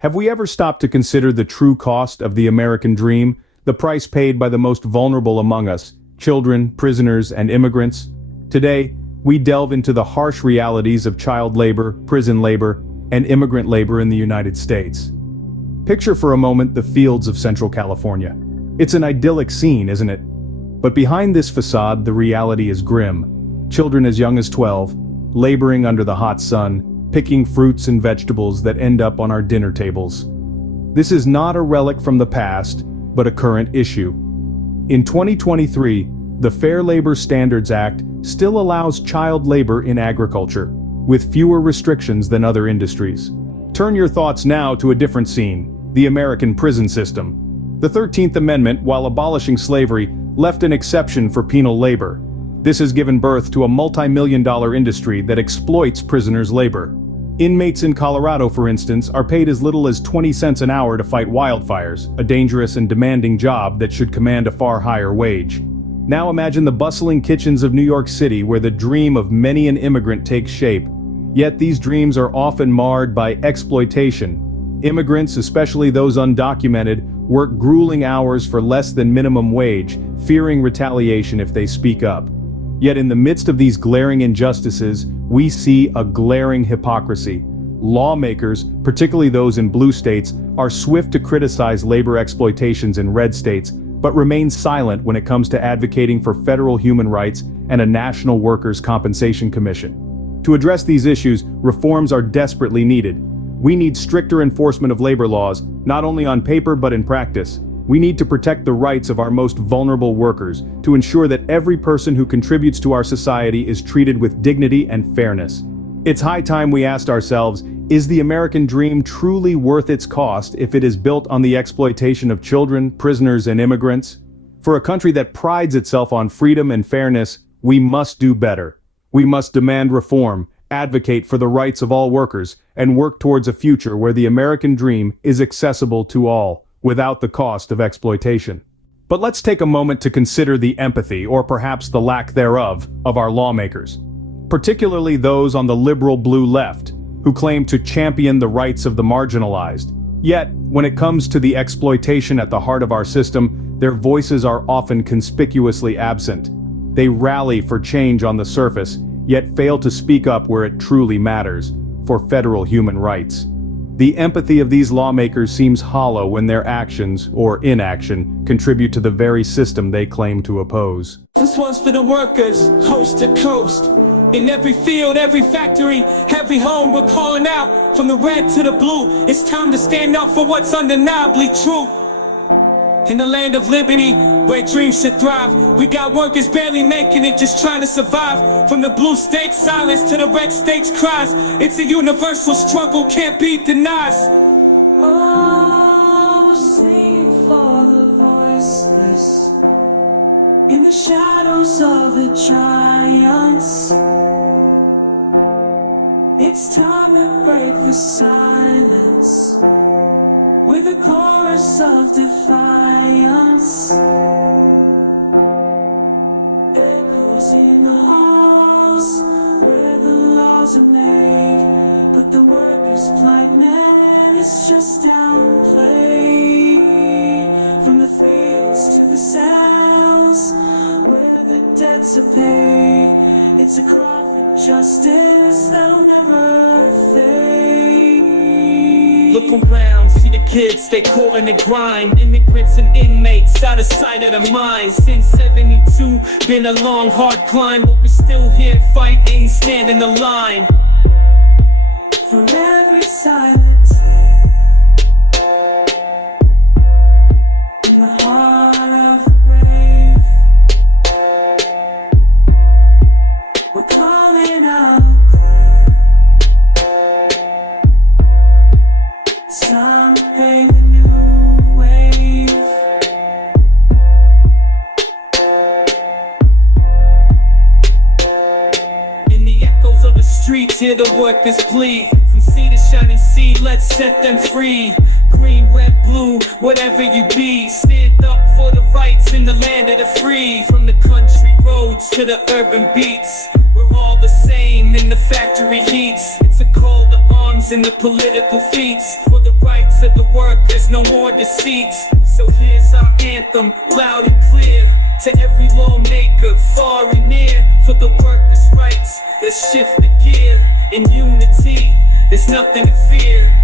Have we ever stopped to consider the true cost of the American dream, the price paid by the most vulnerable among us, children, prisoners, and immigrants? Today, we delve into the harsh realities of child labor, prison labor, and immigrant labor in the United States. Picture for a moment the fields of Central California. It's an idyllic scene, isn't it? But behind this facade, the reality is grim. Children as young as 12, laboring under the hot sun, picking fruits and vegetables that end up on our dinner tables. This is not a relic from the past, but a current issue. In 2023, the Fair Labor Standards Act still allows child labor in agriculture, with fewer restrictions than other industries. Turn your thoughts now to a different scene, the American prison system. The 13th Amendment, while abolishing slavery, left an exception for penal labor. This has given birth to a multi-million-dollar industry that exploits prisoners' labor. Inmates in Colorado, for instance, are paid as little as 20 cents an hour to fight wildfires, a dangerous and demanding job that should command a far higher wage. Now imagine the bustling kitchens of New York City where the dream of many an immigrant takes shape. Yet these dreams are often marred by exploitation. Immigrants, especially those undocumented, work grueling hours for less than minimum wage, fearing retaliation if they speak up. Yet in the midst of these glaring injustices, we see a glaring hypocrisy. Lawmakers, particularly those in blue states, are swift to criticize labor exploitations in red states, but remain silent when it comes to advocating for federal human rights and a national workers' compensation commission. To address these issues, reforms are desperately needed. We need stricter enforcement of labor laws, not only on paper but in practice. We need to protect the rights of our most vulnerable workers, to ensure that every person who contributes to our society is treated with dignity and fairness. It's high time we asked ourselves, is the American dream truly worth its cost if it is built on the exploitation of children, prisoners, and immigrants? For a country that prides itself on freedom and fairness, we must do better. We must demand reform, advocate for the rights of all workers, and work towards a future where the American dream is accessible to all, without the cost of exploitation. But let's take a moment to consider the empathy, or perhaps the lack thereof, of our lawmakers. Particularly those on the liberal blue left, who claim to champion the rights of the marginalized. Yet, when it comes to the exploitation at the heart of our system, their voices are often conspicuously absent. They rally for change on the surface, yet fail to speak up where it truly matters, for federal human rights. The empathy of these lawmakers seems hollow when their actions, or inaction, contribute to the very system they claim to oppose. This one's for the workers, coast to coast. In every field, every factory, every home, we're calling out, from the red to the blue. It's time to stand up for what's undeniably true. In the land of liberty, where dreams should thrive, we got workers barely making it, just trying to survive. From the blue state's silence to the red state's cries, it's a universal struggle, can't be denied. Oh, sing for the voiceless, in the shadows of the giants. It's time to break the silence with a chorus of defiance. Echoes in the halls where the laws are made, but the workers' plight, man, it's just downplayed. From the fields to the cells where the debts are paid, it's a cry for justice that'll never fade. Look around, see the kids, they calling it grind. Immigrants and inmates, out of sight of the mines. Since 72, been a long, hard climb, but we're still here fighting, standing the line. For every silence in the heart of the brave, we're calling out. It's time to pave a new wave. In the echoes of the streets, hear the workers plead. From sea to shining sea, let's set them free. Green, red, blue, whatever you be, stand up for the rights in the land of the free. From the country roads to the urban beats, we're all the same in the factory heats. It's a call to arms in the political feats, for the rights for the workers, no more deceits. So here's our anthem, loud and clear, to every lawmaker, far and near. For the workers' rights, let's shift the gear. In unity, there's nothing to fear.